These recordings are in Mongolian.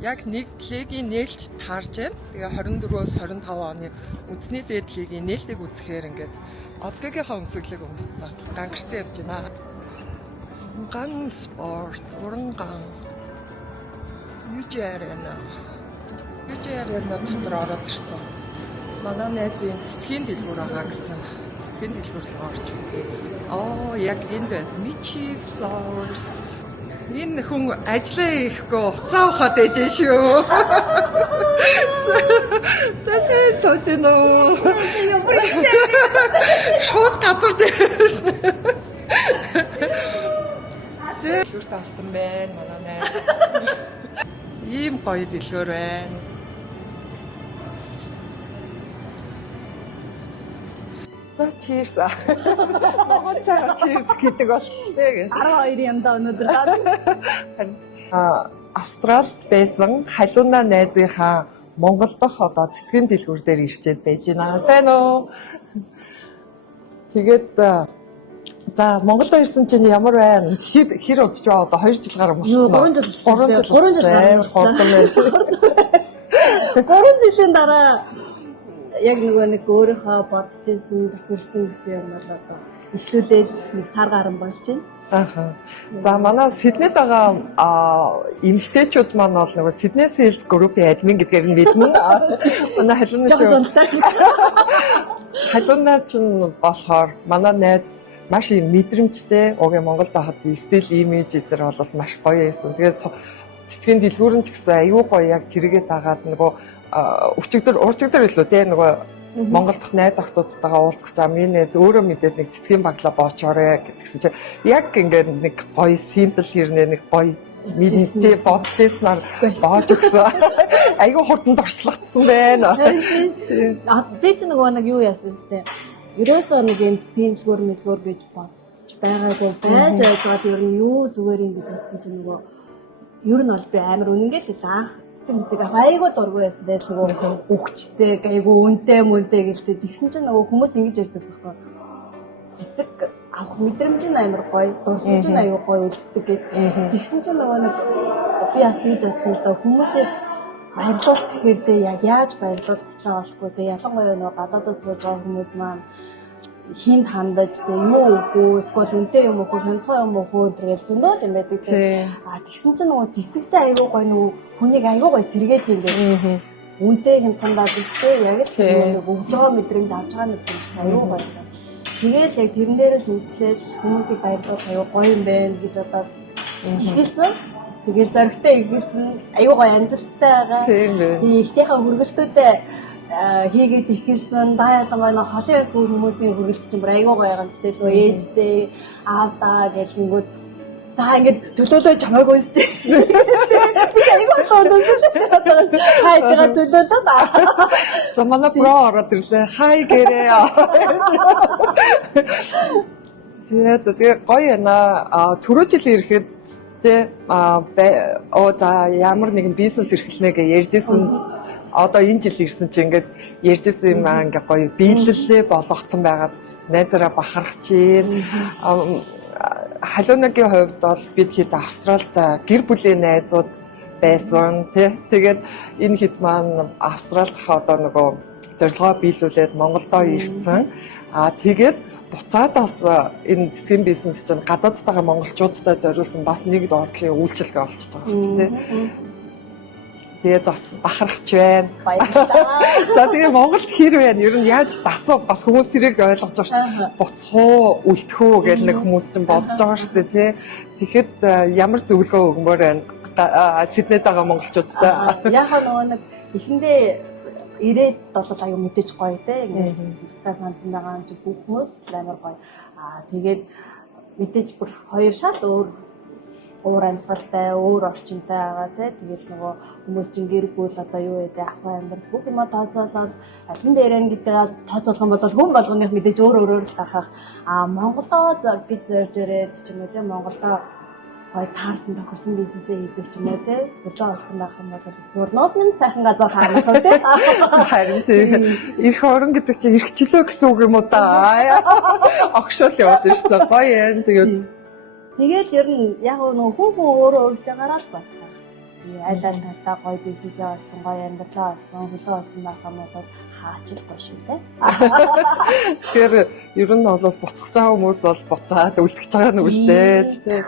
яг нэг лигийн нээлт таарж байна. Тэгээ 24-өөс 25 оны үндэсний дээд лигийн нээлтийг үзэхээр ингээд одгийнхаа өмсөглөг өмссөн. Гангарсан явж байна. Ган спорт, уранган. Южаарна дотор ороод ирсэн. Манай найзын цэцгийн дэлгүүр байгаа гэсэн. Цэцгийн дэлгүүр рүү орж үзье. Яг энд байна. Michi Flowers. Энэ хүн ажиллаа хийхгүй уцаа ухаад байж шүү. Тэсээ сочно. Шууд газар дээрээс. Дэлгүүрт авсан байна манай найз. Ийм гоё дэлгүүр байна. За cheers. Могон цагаар cheers гэдэг болчихжээ. 12 юмдаа өнөөдөр. Австралид байсан халууна найзынхаа Монгол дахь одоо цэцгийн дэлгүүр дээр ирчээд байж байна. Сайн уу? Тэгээд за Монголд ирсэн чинь ямар байна? Хэр удаж байгаа одоо 2 жил гаруй болсон. 3 жилийн дараа яг нэг өөрийнхөө бодож ирсэн, тохирсон гэсэн юм бол одоо эхлүүлээд нэг сар гарсан болж байна. За манай Сиднейд байгаа эмэгтэйчүүд маань бол нөгөө Sydney Sales Group-ийн админ гэдгээр нь мэднэ. Манай халууна чинь болохоор манай найз маш их мэдрэмжтэй. Уг Монголд хахад стил имиж эдэр бол маш гоё байсан. Тэгээд цэцгийн дэлгүүр нь ч гэсэн аюу гоё яг тэргээд дагаад нөгөө урчигдөр илүү те нөгөө Монгол дахь найз охтуудтайгаа уулзах чам минь найз өөрөө мэдээд нэг цэцгийн баглаа боочоорой гэдгсэн чинь яг ингээд нэг гоё симпл хэрнээ нэг гоё мэдээ бодож ирсэнаар боож өгсөн. Аюу хурдан дурслагдсан байна. Би ч нөгөө нэг юу яасан штэ. Ерөөсөө нэг юм цэцгийн дэлгүүр гэж бодож байгаагүй байж байгаад ер нь юу зүгээр юм гэж бодсон чинь нөгөө ер нь бол би амар үнэнгээл л анх цэцэг айгуу дургүй байсан дээр нөгөө өгчтэй айгуу үнтэй гэлтэй тэгсэн чинь нөгөө хүмүүс ингэж ярьдаас байхгүй цэцэг авах мэдрэмж нь амар гоё дурсамж нь аюу гоё үлддэг гэд тэгсэн чинь нөгөө нэг би бас тийж бодсон л да хүмүүсийг баярлуулах гэхээр дээ яг яаж баярлуулах учраа олохгүй дээ ялангуяа нөгөө гадаадд сууж байгаа хүмүүс маань хинт хандаж тэ юу өгөө эсвэл үнтэй юм өгөө хямдхан юм өгөө тэгэл зөндөө юм байдаг тэ тэгсэн чинь нөгөө цэцэг чи аягүй гоё нөгөө хүнийг аягүй гоё сэргээд юм бэ үнтэй хямдхан даад штэ яг л нөгөө өгж байгаа мэдрэмж авч байгаа мэдрэмж чи аягүй гоё байна тэгэл яг тэрэн дээрээс үнслээл хүмүүсийг баярлуулах аягүй гоё юм байна гэж одоо ихэлсэн тэгэл зоригтой ихэлсэн аягүй гоё амжилттай байгаа тийм ихтэйхээ хөргөлтүүдэд хийгээд ихэлсэн да ялангуяа холын хүмүүсийн хөргөлт чинь бүр аягүй гоё юм ч тийм нөгөө ээжтэй аавдаа гэлэнгүүд за ингээд төлөөлөө чамаагүйс чи би аягүй төлөөлөө хайгаа төлөөлөө да за манай про ороод ирлээ хай гэрээ тэгээ гоё яна түрүү жил ирэхэд тэ за ямар нэгэн бизнес эрхлэнэ гэж ярьжсэн одоо энэ жил ирсэн чи ингээд ярьжсэн юм ингээ гоё биелэлээ болгоцсон байгаад найзаараа бахарах чинь халуунагийн хувьд бол бид хэд Австралид гэр бүлийн найзууд байсан тий тэгээд энэ хэд маань Австралид одоо нөгөө зорилгоо биелүүлээд Монголдоо ирсэн тэгээд буцаад бас энэ цэцгийн бизнес чинь гадаадтайгаа монголчуудтай зориулсан бас нэг доотлын үйлчилгээ болчихж байгаа юм тий тэгээд бас бахархч байна. Баярлалаа. За тэгээ Монголд хэр байна? Ер нь яаж дасуу бас хүмүүс тэрийг ойлгож байгаа ш. Буцах уу, үлдэх үү гэж нэг хүмүүс чинь бодож байгаа шүү дээ, тий. Тэгэхэд ямар зөвлөгөө өгмөр байна? Сиднейд байгаа монголчуудтай. Яг нөгөө нэг эхэндээ ирээд бол аюу мэдээж гоё те. Ингээд ихтэй санцсан байгаа юм чи бүх хүмүүс амар гоё. Тэгээд мэдээж бүр хоёр шал өөр амьсгалтай, өөр орчинтай байгаа тэгэл нөгөө хүмүүс чинь гэр бүл одоо юу гэдэг ахуй амьдрал бүх юм тооцоолол алин дээр нь гэдэг тооцоолох юм бол хүн болгоных мэдээж өөр л гарах Монголоо гэж зорж ирээд ч юм уу тийм Монголоо гоё таарсан тохирсон бизнесээ хийдэг ч юм уу тийм хөлөө олцсон байх юм бол нуурноос минь сайхан газар хаанах юм тийм харин тийм эрх орон гэдэг чинь эрхчлөө гэсэн үг юм уу да огшоол яваад ирсэн гоё юм тэгээд тэгэл ер нь яг нөгөө хүн өөрөө өөртөө гараад батгах. Аль талтай гоё бизнесээ олцсон, гоё амьдралаа олцсон, хөлөө олцсон байх юм бол хаач л боо шүү дээ. Тэгэхээр ер нь бол буцах байгаа хүмүүс бол буцаад үлдчихэж байгаа нь үлдээ тийм.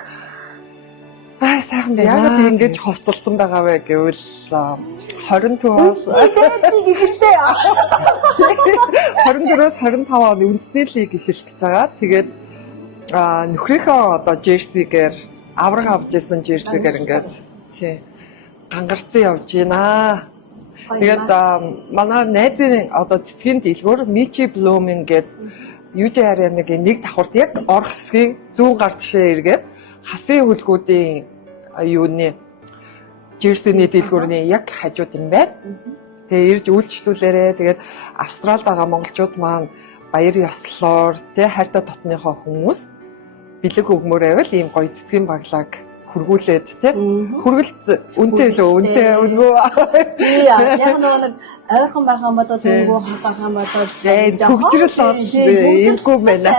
Сайхан байна. Яагаад ингэж хувцалсан байгаа вэ гэвэл 22-аас 24-өөс 25 оны үндэсний лиг эхэлж байгаа. Тэгээд нөхрийнхөө одоо жерсигээр авраг авч ирсэн жерсигээр ингээд тий гангарцсан явж байна. Тэгээд манай найзын одоо цэцгийн дэлгүүр Michi Blooming гэдэг UJ Arena-гийн нэг давхурт яг орох хэсгийн зүүн гар тишээ эргээд хасын хөлгүүдийн юуны жерсиний дэлгүүрний яг хажууд юм байна. Тэгээ ирж үйлчлүүлээрээ тэгээд Австралид байгаа монголчууд маань баяр ёслолоор тий хайртай дотныхоо хүмүүс бэлэг өгмөр байвал ийм гоё цэцгийн баглааг хөргүүлээд тий хөргөлт үнэтэй лөө үнэтэй өнгөө яг нэг ойрхон байх юм бол өнгөө хахах юм бол хөгжрөл иймгүй байна.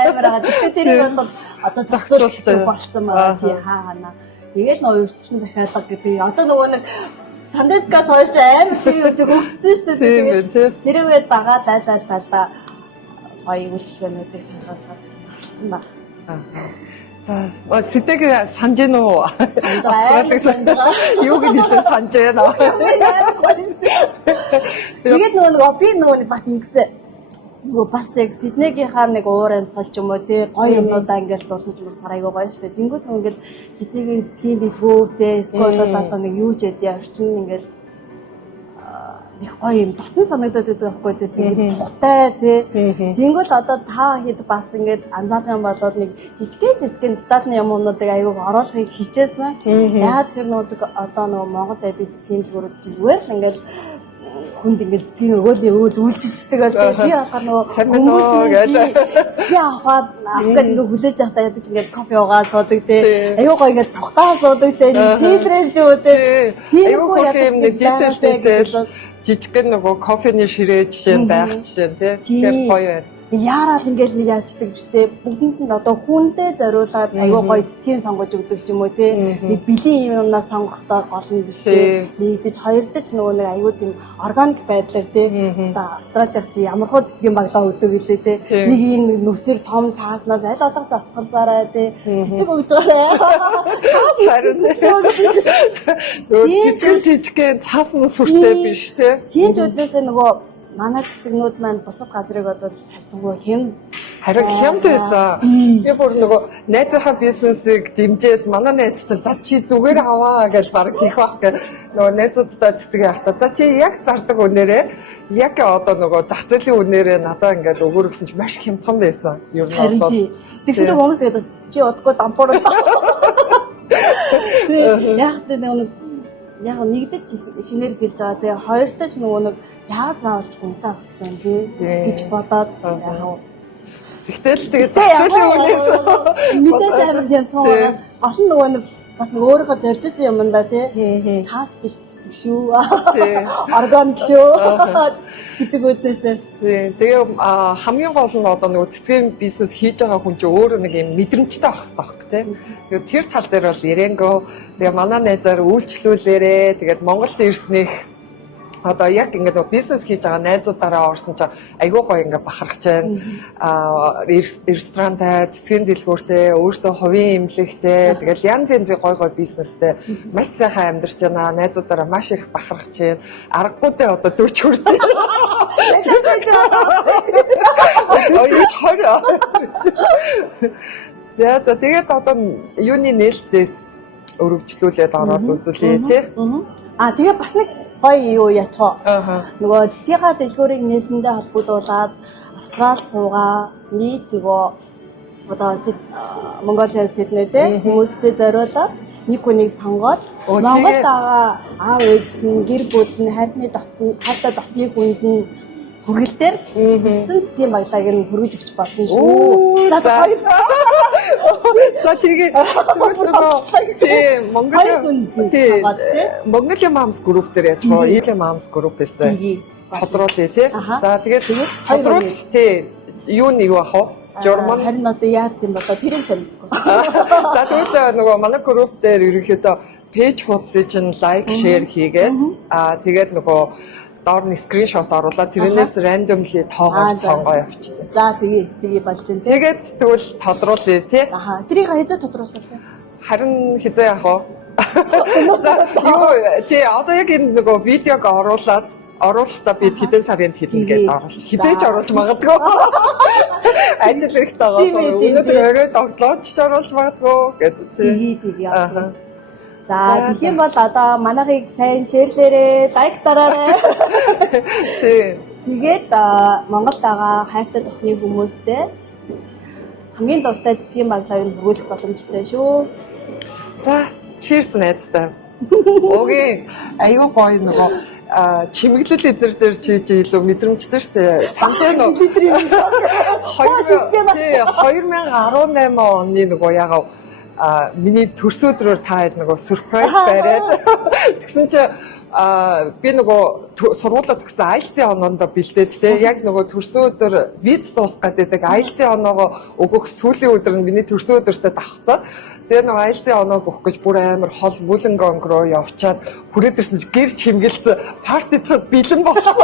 Тэгэхээр тэрийг бол одоо зохицуулж болцсон байгаа тий хаана. Тэгээд нөө урьдчилсан захиалга гэдэг. Одоо нөгөө нэг пандемикаас хойш амар тийм үеж хөгжсөн шүү дээ. Тэгээд тэрүүгээ дагаад талдаа гоё үйлчлэгнүүдийг сануулгаад болцсон баг. За сэтэг санаж гэнэ үү? Юу гэж хэлээ санаж байна. Тэгээд нөгөө би нөгөө бас ингэсэн нөгөө бас яг Сиднейгийнхаа нэг уур амьсгал ч юм уу тий гоё юмнуудаа ингээл урсаж мурсаар айгуу гоё штэ. Тэнгүүд нөгөө ингээл Сиднейгийн цэцгийн дэлгүүр тий эсвэл одоо нэг юу ч яд орчин ингээл их гоё юм дотн санагдаад байдаг байхгүй тий ингээд тухтай тий. Тэнгүүд одоо та хэд бас ингээд анзаарах юм бол нэг жижигхэн детальны юмнуудыг айгуу оруулахыг хичээсэн. Яагаад тэр нөгөө одоо нөгөө Монгол эдийн цэцгийн дэлгүүрүүд чинь зүгээр л ингээд хүнд ингээд цэцгийн өгөөлийн өвөл үйлчиждэг бол би болохоор нөгөө хүмүүс цэцгийн авах гэдэг ингээд хүлээж авах яадаг чинь ингээд кофе уугаа суудаг тий. Аюу гоо ингээд тогтоо суудаг тий. Чизрэл ч үү тий. Аюу гоо юм нэг детальтэй жижигхэн нөгөө кофений ширээ жишээ байх жишээ тий. Тэр гоё байна. Яарал ингээл нэг яачдаг биш те бүгдэнд нь одоо хүнтэй зориулаад аюу гоё цэцгийн сонгож өгдөг ч юм уу те нэг бэлэн юмнаас сонгохдоо гол нь биш те нэгдэж хоёрдож нөгөө нэг аюу тийм органик байдлаар те одоо Австралийн чи ямархуу цэцгийн баглаа өгдөг гэлээ те нэг юм нүсэр том цааснаас аль болох завхалзаарай те цэцэг өгж байгаарай цэцэг жижигхэн цаасан сүртэй биш те тийм ч үднээс нөгөө манай цэцэгнүүд маань бусад газрыг одоо харьцангуй харин хямд байсан. Би бүр нөгөө найзынхаа бизнесийг дэмжиж манай найз чинь за чи зүгээр аваа гэж баг тийх байх гэ нөгөө найзуудтай цэцэг явахдаа за чи яг зардаг үнээрээ яг одоо нөгөө зах зээлийн үнээрээ надаа ингээд өгөр гэсэн чи маш хямдхан байсан. Ер нь бол тэгсэн чинь хүмүүс тэгээд чи удахгүй дампуур. Яг яг нэгдэж шинээр хэлж байгаа тэгээ хоёртож нөгөө нэг яа заавалж гунтаа авах хэрэгтэй гэж бодоод яг тэгтэл тэгээ зах зээлийн үнээс мэдээж амар юм тоо олон нөгөө нэг бас нэг өөрийнхөө зоржсэн юмдаа тий цаас биш цэцэг шүү органик шүү гэдэг үднээсээ тэгээ хамгийн гол нь одоо нөгөө цэцгийн бизнес хийж байгаа хүн чинь өөрөө нэг юм мэдрэмжтэй авах хэрэгтэй байхгүй тий тэр тал дээр бол ирэнгөө тэгээ манай найзаар үйлчлүүлээрээ тэгээд Монголд ирснэх одоо яг ингээд бизнес хийж байгаа найзуудаараа орсон чинь айгүй гоё ингээд бахархаж байна. Ресторантай, цэцгийн дэлгүүртэй, өөртөө хувийн имлэгтэй, тэгэл янз янзын гоё гоё бизнестэй маш сайхан амьдарч байна. Найзуудаараа маш их бахархаж байна. Аргагуудаа одоо 40 хүрч байна. За тэгээд одоо юуны нээлтээс өргөжлүүлээд ороод үзүүлээ тий. Тэгээ бас нэг гоё юу яцгаа. Нөгөө цэцгийнхаа дэлгүүрийг нээсэндээ холбогдуулаад Австрал суугаа нийт нөгөө одоо Монголын Сидней те хүмүүстэй зориулаад нэг хүнийг сонгоод Монголд байгаа аав ээж нь гэр бүлд нь хайртай дотны хүнд нь хүргэлтээр бисэн цэцгийн баглааг нь хүргэж өгч болно шүү. За хоёр. За тэгээ Mongolia Moms Group дээр яаж гоо Ile Moms Group байсан. Тодруулъя тий. За тэгээд тодруул тий юу нэг бах вэ? Журман харин одоо яах юм болоо тэрийг санагдахгүй. За тэгээд нөгөө манай group дээр ерөнхийдөө пэйж хуудсыг чинь лайк, шеэр хийгээд тэгээд нөгөө доор нь скриншот оруулаад тэрнээс randomly тоогоор сонгоо явчихдаг. За тэгээ болж байна. Тэгээд тэгвэл тодруулъя тий. Аха. Тэрийг хязгаар тодруулах вэ? Харин хизээ яах вэ? За юу тий одоо яг энэ нөгөө видеог оруулахдаа би хэдэн сарын хэлнэ гэдээ оруулж хизээч оруулж магадгүй. Ажил хэрэгтэй байгаа. Өнөөдөр орой догтлооч оруулж магадгүй гэдэг тий. Тэгээ яах вэ? За тийм бол одоо манайхыг сайн шеэрлээрээ, лайк дараарай. Тий. Тэгээд Монголд байгаа хайртай тохны хүмүүстэй хамгийн дуртай цэцгийн баглааг хүргүүлэх боломжтой шүү. За, cheers найзтай. Окей. Аюу гоё нөгөө чимэглэл эдэр дээр чи илүү мэдрэмжтэй шүү дээ. Санаж байна уу? 2018 оны нөгөө ягаа миний төрс өдрөөр та хэд нөгөө surprise бариад тэгсэн чи би нөгөө сургуулаад төгсөн IELTS-ийн оноонд бэлдээд те яг нөгөө төрс өдөр виз дуусгаад байдаг IELTS-ийн оноогоо өгөх сүүлийн өдөр нь миний төрс өдөртөө давхцаад тэгээ нөгөө IELTS-ийн оноог өгөх гэж бүр амар хол Wollongong руу явчаад хүрээд ирсэн чи гэр чимгэлцэн партидэд бэлэн болсон.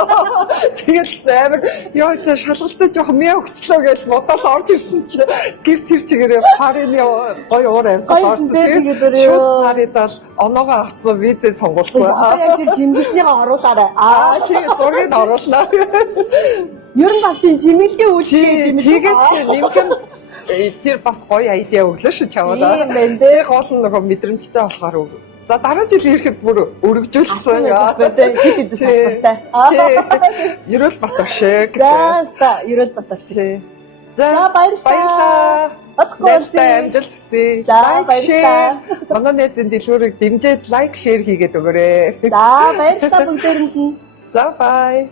Тэгээд амар ёо за шалгалтай жоохон мяа өгчлөө гэж бодоод орж ирсэн чи гэр тэр чигээрээ парины гоё уур амьсгал орсон. Тэгээд шууд паридал оноогоо авцсан визээ сонгуулсан. Яг тэр жимгэлтнийг оруулаарай. Тийм зургийг оруулнаа. Ер нь бас тийм жимгэлтийн үйлчлэг юм. Тэгээд нэмхэн тэр бас гоё айдиа өглөө шүү чамд. Тийм байна. Тэр гол нь нөгөө мэдрэмжтэй болохоор өг. За дараа жил ирэхэд бүр өргөжүүлсэн. Хэд салбартай. Ерөөл Батар шиг. За Ерөөл Батар шиг. За баярлалаа. Батгоолтай амжилт хүсье. За баярлалаа. Манай найзын дэлгүүрийг дэмжиж лайк, шеэр хийгээд өгөөрэй. За баярлалаа бүгдээрэнд нь. За бай.